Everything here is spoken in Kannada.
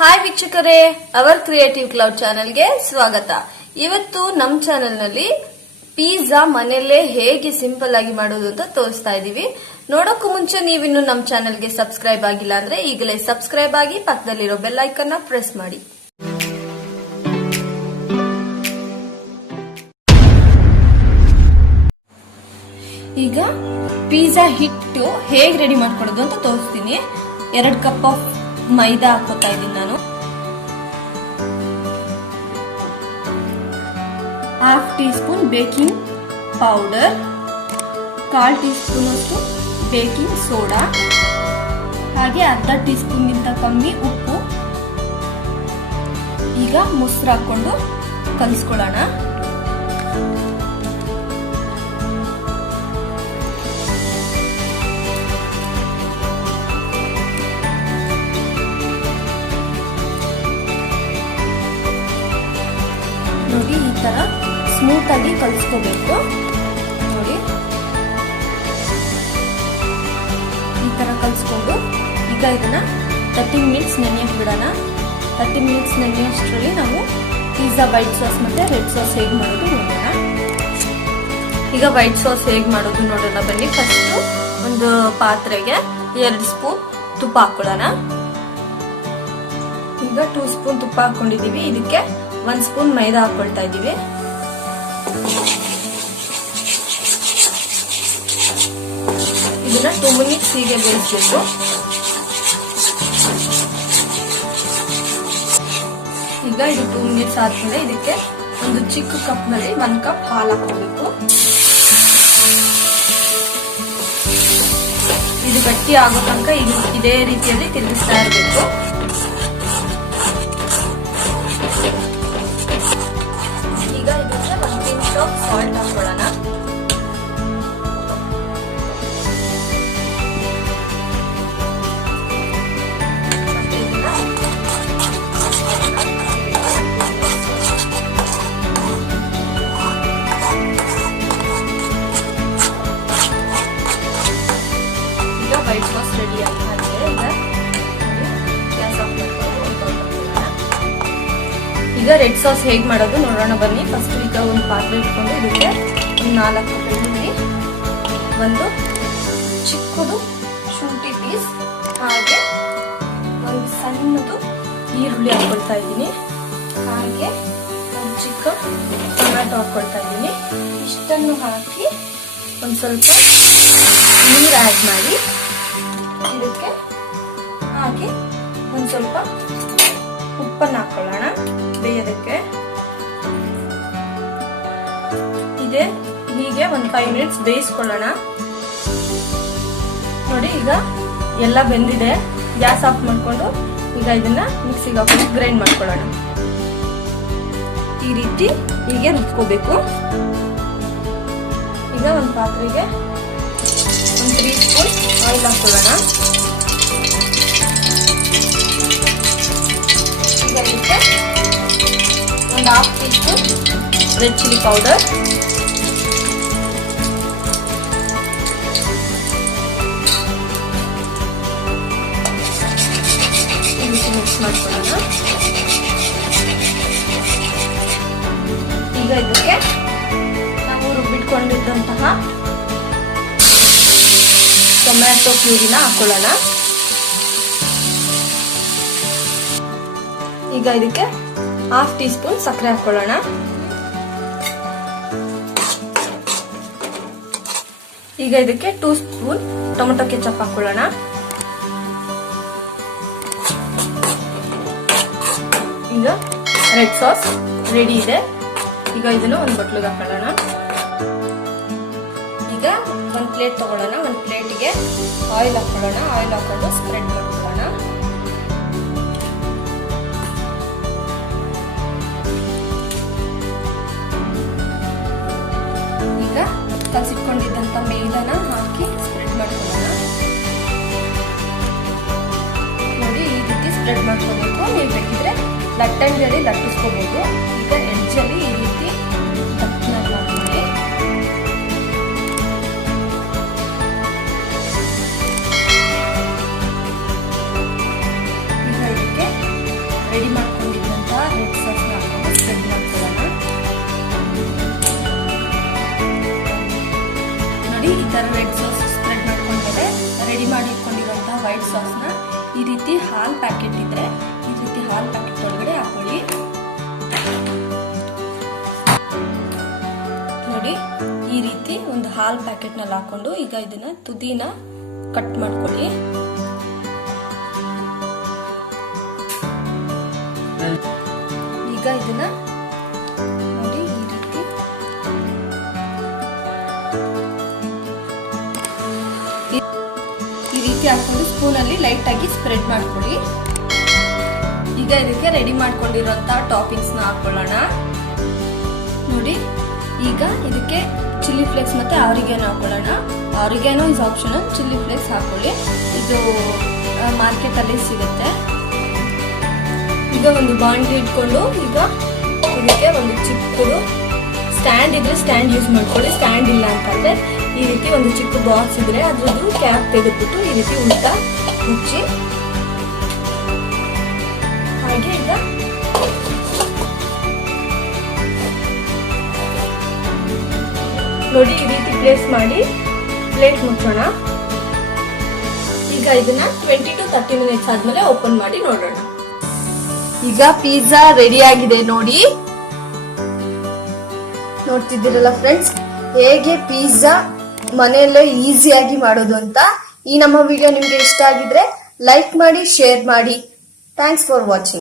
ಹಾಯ್ ವೀಕ್ಷಕರೇ, ಅವರ್ ಕ್ರಿಯೇಟಿವ್ ಕ್ಲೌಡ್ ಚಾನೆಲ್ಗೆ ಸ್ವಾಗತ. ಇವತ್ತು ನಮ್ಮ ಚಾನೆಲ್ ನಲ್ಲಿ ಪಿಜ್ಜಾ ಮನೆಯಲ್ಲೇ ಹೇಗೆ ಸಿಂಪಲ್ ಆಗಿ ಮಾಡೋದು ಅಂತ ತೋರಿಸ್ತಾ ಇದೀವಿ. ನೋಡೋಕ್ಕೂ ಮುಂಚೆ ನೀವಿನ್ನು ನಮ್ಮ ಚಾನೆಲ್ಗೆ ಸಬ್ಸ್ಕ್ರೈಬ್ ಆಗಿಲ್ಲ ಅಂದ್ರೆ ಈಗಲೇ ಸಬ್ಸ್ಕ್ರೈಬ್ ಆಗಿ ಪಕ್ಕದಲ್ಲಿರೋ ಬೆಲ್ ಐಕನ್ ನ ಪ್ರೆಸ್ ಮಾಡಿ. ಈಗ ಪಿಜ್ಜಾ ಹಿಟ್ಟು ಹೇಗೆ ರೆಡಿ ಮಾಡ್ಕೊಳ್ಳೋದು ಅಂತ ತೋರಿಸ್ತೀನಿ. 2 ಕಪ್ ಆಫ್ ಮೈದಾ ಹಾಕೋತಾ ಇದ್ದೀನಿ ನಾನು. 1/2 tea spoon baking powder, 1/4 tea spoon ಅಷ್ಟು ಬೇಕಿಂಗ್ ಸೋಡಾ, ಹಾಗೆ 1/2 ಟೀ ಸ್ಪೂನ್ ಗಿಂತ ಕಮ್ಮಿ ಉಪ್ಪು. ಈಗ ಮೊಸರು ಹಾಕೊಂಡು ಕಲಿಸ್ಕೊಳ್ಳೋಣ. ನೋಡಿ, ಈ ತರ ಸ್ಮೂತ್ ಆಗಿ ಕಲಿಸ್ಕೋಬೇಕು. ನೋಡಿ, ಈ ತರ ಕಲಿಸ್ಕೊಂಡು ಈಗ ಇದನ್ನ 30 ಮಿನಿಟ್ಸ್ ನೆನೆಯಕ್ಕೆ ಬಿಡೋಣ. 30 ಮಿನಿಟ್ಸ್ ನೆನೆಯೋಷ್ಟರಲ್ಲಿ ನಾವು ಪಿಜ್ಜಾ ವೈಟ್ ಸಾಸ್ ಮತ್ತೆ ರೆಡ್ ಸಾಸ್ ಹೇಗೆ ಮಾಡೋದು ನೋಡೋಣ. ಈಗ ವೈಟ್ ಸಾಸ್ ಹೇಗೆ ಮಾಡೋದು ನೋಡೋಣ ಬನ್ನಿ. ಫಸ್ಟ್ ಒಂದು ಪಾತ್ರೆಗೆ 2 ಸ್ಪೂನ್ ತುಪ್ಪ ಹಾಕೊಳ್ಳೋಣ. ಈಗ 2 ಸ್ಪೂನ್ ತುಪ್ಪ ಹಾಕೊಂಡಿದೀವಿ. ಇದಕ್ಕೆ 1 ಸ್ಪೂನ್ ಮೈದಾ ಹಾಕೊಳ್ತಾ ಇದ್ದೀವಿ. ಇದನ್ನ 2 ಮಿನಿಟ್ಸ್ ಹೀಗೆ ಬೇಯಿಸಬೇಕು. ಈಗ ಇದು 2 ಮಿನಿಟ್ಸ್ ಆದ್ಮೇಲೆ ಇದಕ್ಕೆ ಒಂದು ಚಿಕ್ಕ ಕಪ್ ನಲ್ಲಿ 1 ಕಪ್ ಹಾಲು ಹಾಕೋಬೇಕು. ಇದು ಗಟ್ಟಿ ಆಗೋ ತನಕ ಇದೇ ರೀತಿಯಲ್ಲಿ ತಿರುಗಿಸ್ತಾ ಇರಬೇಕು. ಈಗ ಇದಕ್ಕೆ 1 ಪಿಂಚ್ ಆಫ್ ಸಾಲ್ಟ್ ಹಾಕೊಳ್ಳೋಣ. ಈಗ ವೈಟ್ ಸಾಸ್ ರೆಡಿ ಆಗಿದೆ. ಈಗ ರೆಡ್ ಸಾಸ್ ಹೇಗೆ ಮಾಡೋದು ನೋಡೋಣ ಬನ್ನಿ. ಫಸ್ಟ್ ಈಗ ಒಂದು ಪಾತ್ರೆ ಇಟ್ಕೊಂಡು ಇದಕ್ಕೆ 4 ಬೆಳ್ಳುಳ್ಳಿ, ಒಂದು ಚಿಕ್ಕದು ಶುಂಠಿ ಪೀಸ್, ಹಾಗೆ ಒಂದು ಸಣ್ಣದು ಈರುಳ್ಳಿ ಹಾಕೊಳ್ತಾ ಇದ್ದೀನಿ, ಹಾಗೆ ಒಂದು ಚಿಕ್ಕ ಟೊಮ್ಯಾಟೊ ಹಾಕೊಳ್ತಾ ಇದ್ದೀನಿ. ಇಷ್ಟನ್ನು ಹಾಕಿ ಒಂದು ಸ್ವಲ್ಪ ನೀರು ಆ್ಯಡ್ ಮಾಡಿ ಇದಕ್ಕೆ ಹಾಕಿ ಒಂದು ಸ್ವಲ್ಪ ಉಪ್ಪನ್ನು ಹಾಕೊಳ್ಳೋಣ ಬೇಯೋದಕ್ಕೆ. ಹೀಗೆ ಒಂದು 5 ಮಿನಿಟ್ಸ್ ಬೇಯಿಸ್ಕೊಳ್ಳೋಣ. ನೋಡಿ, ಈಗ ಎಲ್ಲ ಬೆಂದಿದೆ. ಗ್ಯಾಸ್ ಆಫ್ ಮಾಡ್ಕೊಂಡು ಈಗ ಇದನ್ನ ಮಿಕ್ಸಿಗೆ ಹಾಕೊಂಡು ಗ್ರೈಂಡ್ ಮಾಡ್ಕೊಳ್ಳೋಣ. ಈ ರೀತಿ ಹೀಗೆ ರುಬ್ಕೋಬೇಕು. ಈಗ ಒಂದು ಪಾತ್ರೆಗೆ 3 ಸ್ಪೂನ್ ಆಯಿಲ್ ಹಾಕೊಳ್ಳೋಣ. ಇದಕ್ಕೆ 1/2 tea spoon red chilli powder, mix ಮಾಡ್ಕೊಳ್ಳೋಣ. ಈಗ ಇದಕ್ಕೆ ನಾವು ರುಬ್ಬಿಟ್ಕೊಂಡಿದ್ದಂತಹ ಟೊಮ್ಯಾಟೊ ಪ್ಯೂರಿನ ಹಾಕೊಳ್ಳೋಣ. ಈಗ ಇದಕ್ಕೆ 1/2 ಟೀ ಸ್ಪೂನ್ ಸಕ್ಕರೆ ಹಾಕೊಳ್ಳೋಣ. ಈಗ ಇದಕ್ಕೆ 2 ಸ್ಪೂನ್ ಟೊಮೆಟೊ ಕೆಚಪ್ ಹಾಕೊಳ್ಳೋಣ. ಈಗ ರೆಡ್ ಸಾಸ್ ರೆಡಿ ಇದೆ. ಈಗ ಇದನ್ನು ಒಂದು ಬಟ್ಲಿಗೆ ಹಾಕೊಳ್ಳೋಣ. ಈಗ ಒಂದು ಪ್ಲೇಟ್ ತಗೊಳ್ಳೋಣ. ಒಂದು ಪ್ಲೇಟಿಗೆ ಆಯಿಲ್ ಹಾಕೊಳ್ಳೋಣ. ಆಯಿಲ್ ಹಾಕೊಂಡು ಸ್ಪ್ರೆಡ್ ಮಾಡ್ಕೊಳ್ಳೋಣ. ಈಗ ಕಲಸಿಟ್ಕೊಂಡಿದ್ದಂತ ಮೈದಾನ ಹಾಕಿ ಸ್ಪ್ರೆಡ್ ಮಾಡ್ಕೊಳ್ಳೋಣ. ನೋಡಿ, ಈ ರೀತಿ ಸ್ಪ್ರೆಡ್ ಮಾಡ್ಕೋಬೇಕು. ನೀವು ಬೇಕಿದ್ರೆ ಲಟ್ಟಂಗಿಯಲ್ಲಿ ಲಟ್ಟಿಸ್ಕೋಬಹುದು. ಈಗ ಎಡ್ಜಲ್ಲಿ ಈ ರೀತಿ ಮಾಡ್ಕೊಳ್ಳಿ. ರೆಡಿ ಮಾಡ್ಕೊಂಡಿದ್ದಂತ ರೆಡ್ ಸಾಸ್ ನ ಹಾಕೊಂಡು ಸ್ಪ್ರೆಡ್ ಮಾಡ್ಕೊಳ್ಳೋಣ. ನೋಡಿ ಈ ತರ ರೆಡ್ ಸಾಸ್ ಸ್ಪ್ರೆಡ್ ಮಾಡ್ಕೊಂಡ್ಮೇಲೆ ರೆಡಿ ಮಾಡಿ ಇಟ್ಕೊಂಡಿರುವಂತಹ ವೈಟ್ ಸಾಸ್ ನ ಈ ರೀತಿ ಹಾಲ್ ಪ್ಯಾಕೆಟ್ ಇದ್ರೆ ಈ ರೀತಿ ಹಾಲ್ ಪ್ಯಾಕೆಟ್ ಒಳಗಡೆ ಹಾಕೊಳ್ಳಿ. ನೋಡಿ ಈ ರೀತಿ ಒಂದು ಹಾಲ್ ಪ್ಯಾಕೆಟ್ ನಲ್ಲಿ ಹಾಕೊಂಡು ಈಗ ಇದನ್ನ ತುದಿನ ಕಟ್ ಮಾಡ್ಕೊಳ್ಳಿ. ಈಗ ಇದನ್ನ ನೋಡಿ ಈ ರೀತಿ ಹಾಕೊಂಡು ಸ್ಪೂನ್ ಅಲ್ಲಿ ಲೈಟ್ ಆಗಿ ಸ್ಪ್ರೆಡ್ ಮಾಡ್ಕೊಳ್ಳಿ. ಈಗ ಇದಕ್ಕೆ ರೆಡಿ ಮಾಡ್ಕೊಂಡಿರುವಂತಹ ಟಾಪಿಂಗ್ಸ್ ನ ಹಾಕೊಳ್ಳೋಣ. ನೋಡಿ ಈಗ ಇದಕ್ಕೆ ಚಿಲ್ಲಿ ಫ್ಲೇಕ್ಸ್ ಮತ್ತೆ ಆರಿಗ್ಯಾನೋ ಹಾಕೊಳ್ಳೋಣ. ಆರಿಗ್ಯಾನೋ ಇಸ್ ಆಪ್ಷನಲ್, ಚಿಲ್ಲಿ ಫ್ಲೇಕ್ಸ್ ಹಾಕೊಳ್ಳಿ, ಇದು ಮಾರ್ಕೆಟ್ ಅಲ್ಲಿ ಸಿಗುತ್ತೆ. ಈಗ ಒಂದು ಬಾಂಡ್ಲಿ ಇಟ್ಕೊಂಡು ಈಗ ಇದಕ್ಕೆ ಒಂದು ಚಿಕ್ಕದು ಸ್ಟ್ಯಾಂಡ್ ಇದ್ರೆ ಸ್ಟ್ಯಾಂಡ್ ಯೂಸ್ ಮಾಡ್ಕೊಳ್ಳಿ. ಸ್ಟ್ಯಾಂಡ್ ಇಲ್ಲ ಅಂತಂದ್ರೆ ಈ ರೀತಿ ಒಂದು ಚಿಕ್ಕ ಬಾಕ್ಸ್ ಇದ್ರೆ ಅದ್ರದ್ದು ಕ್ಯಾಪ್ ತೆಗೆದ್ಬಿಟ್ಟು ಈ ರೀತಿ ಉಲ್ಟಾ ಮುಚ್ಚಿ ಹಾಗೆ ಈಗ ನೋಡಿ ಈ ರೀತಿ ಪ್ಲೇಸ್ ಮಾಡಿ ಪ್ಲೇಟ್ ಮುಚ್ಚೋಣ. ಈಗ ಇದನ್ನ 20 to 30 ಮಿನಿಟ್ಸ್ ಆದ್ಮೇಲೆ ಓಪನ್ ಮಾಡಿ ನೋಡೋಣ. ಈಗ ಪಿಜ್ಜಾ ರೆಡಿ ಆಗಿದೆ ನೋಡಿ. ನೋಡ್ತಿದ್ದೀರಲ್ಲ ಫ್ರೆಂಡ್ಸ್, ಹೇಗೆ ಪಿಜ್ಜಾ ಮನೆಯಲ್ಲೇ ಈಸಿಯಾಗಿ ಮಾಡೋದು ಅಂತ. ಈ ನಮ್ಮ ವಿಡಿಯೋ ನಿಮ್ಗೆ ಇಷ್ಟ ಆಗಿದ್ರೆ ಲೈಕ್ ಮಾಡಿ, ಶೇರ್ ಮಾಡಿ. Thanks for watching.